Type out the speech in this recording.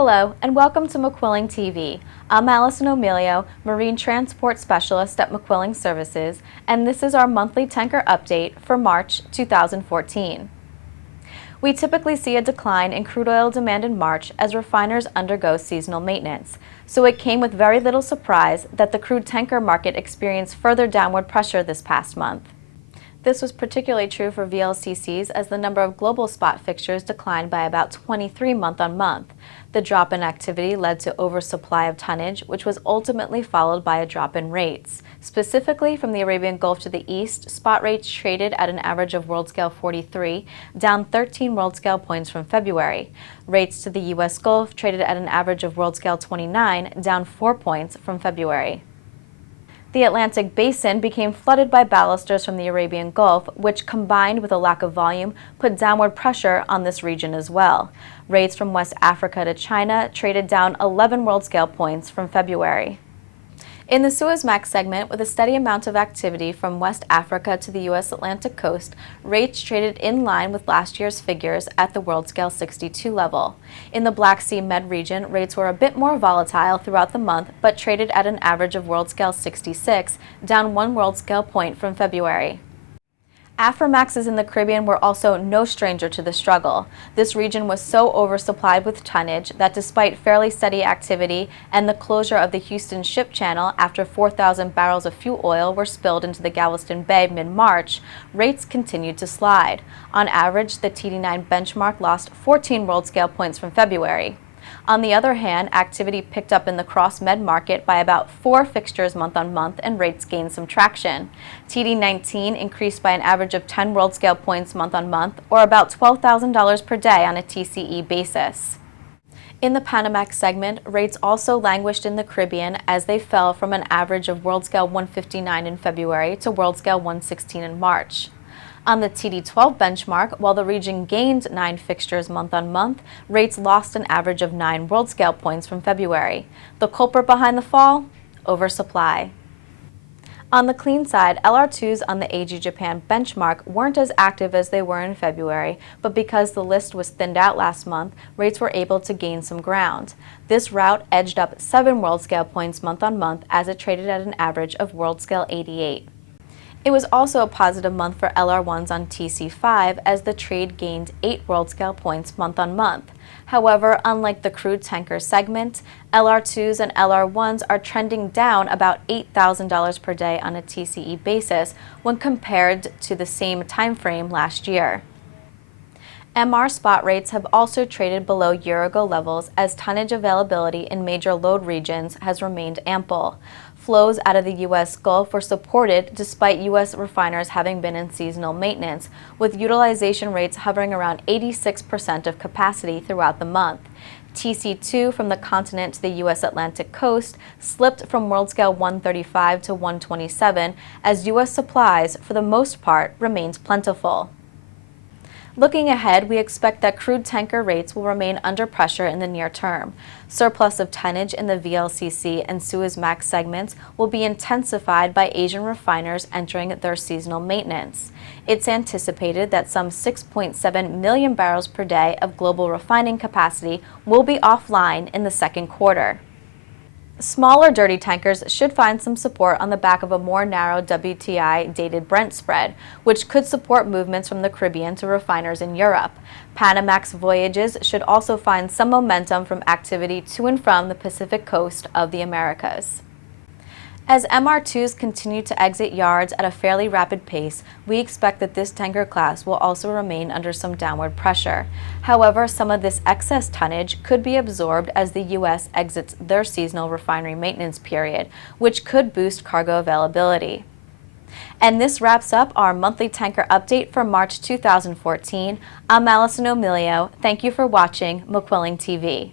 Hello, and welcome to McQuilling TV. I'm Allison O'Melio, Marine Transport Specialist at McQuilling Services, and this is our monthly tanker update for March 2014. We typically see a decline in crude oil demand in March as refiners undergo seasonal maintenance, so it came with very little surprise that the crude tanker market experienced further downward pressure this past month. This was particularly true for VLCCs as the number of global spot fixtures declined by about 23 month-on-month. The drop in activity led to oversupply of tonnage, which was ultimately followed by a drop in rates. Specifically, from the Arabian Gulf to the east, spot rates traded at an average of world scale 43, down 13 world scale points from February. Rates to the U.S. Gulf traded at an average of world scale 29, down 4 points from February. The Atlantic basin became flooded by ballasters from the Arabian Gulf, which combined with a lack of volume put downward pressure on this region as well. Rates from West Africa to China traded down 11 world scale points from February. In the Suezmax segment, with a steady amount of activity from West Africa to the U.S. Atlantic coast, rates traded in line with last year's figures at the world scale 62 level. In the Black Sea Med region, rates were a bit more volatile throughout the month, but traded at an average of world scale 66, down 1 world scale point from February. Aframaxes in the Caribbean were also no stranger to the struggle. This region was so oversupplied with tonnage that despite fairly steady activity and the closure of the Houston Ship Channel after 4,000 barrels of fuel oil were spilled into the Galveston Bay mid-March, rates continued to slide. On average, the TD9 benchmark lost 14 world scale points from February. On the other hand, activity picked up in the cross-med market by about 4 fixtures month-on-month and rates gained some traction. TD19 increased by an average of 10 world scale points month-on-month, or about $12,000 per day on a TCE basis. In the Panamax segment, rates also languished in the Caribbean as they fell from an average of world scale 159 in February to world scale 116 in March. On the TD12 benchmark, while the region gained 9 fixtures month-on-month, rates lost an average of 9 world scale points from February. The culprit behind the fall? Oversupply. On the clean side, LR2s on the AG Japan benchmark weren't as active as they were in February, but because the list was thinned out last month, rates were able to gain some ground. This route edged up 7 world scale points month-on-month as it traded at an average of world scale 88. It was also a positive month for LR1s on TC5 as the trade gained 8 world scale points month-on-month. However, unlike the crude tanker segment, LR2s and LR1s are trending down about $8,000 per day on a TCE basis when compared to the same time frame last year. MR spot rates have also traded below year-ago levels as tonnage availability in major load regions has remained ample. Flows out of the U.S. Gulf were supported despite U.S. refiners having been in seasonal maintenance, with utilization rates hovering around 86% of capacity throughout the month. TC2 from the continent to the U.S. Atlantic coast slipped from world scale 135 to 127 as U.S. supplies, for the most part, remained plentiful. Looking ahead, we expect that crude tanker rates will remain under pressure in the near term. Surplus of tonnage in the VLCC and Suezmax segments will be intensified by Asian refiners entering their seasonal maintenance. It's anticipated that some 6.7 million barrels per day of global refining capacity will be offline in the second quarter. Smaller dirty tankers should find some support on the back of a more narrow WTI dated Brent spread, which could support movements from the Caribbean to refiners in Europe. Panamax voyages should also find some momentum from activity to and from the Pacific coast of the Americas. As MR2s continue to exit yards at a fairly rapid pace, we expect that this tanker class will also remain under some downward pressure. However, some of this excess tonnage could be absorbed as the U.S. exits their seasonal refinery maintenance period, which could boost cargo availability. And this wraps up our monthly tanker update for March 2014. I'm Allison O'Melio. Thank you for watching McQuilling TV.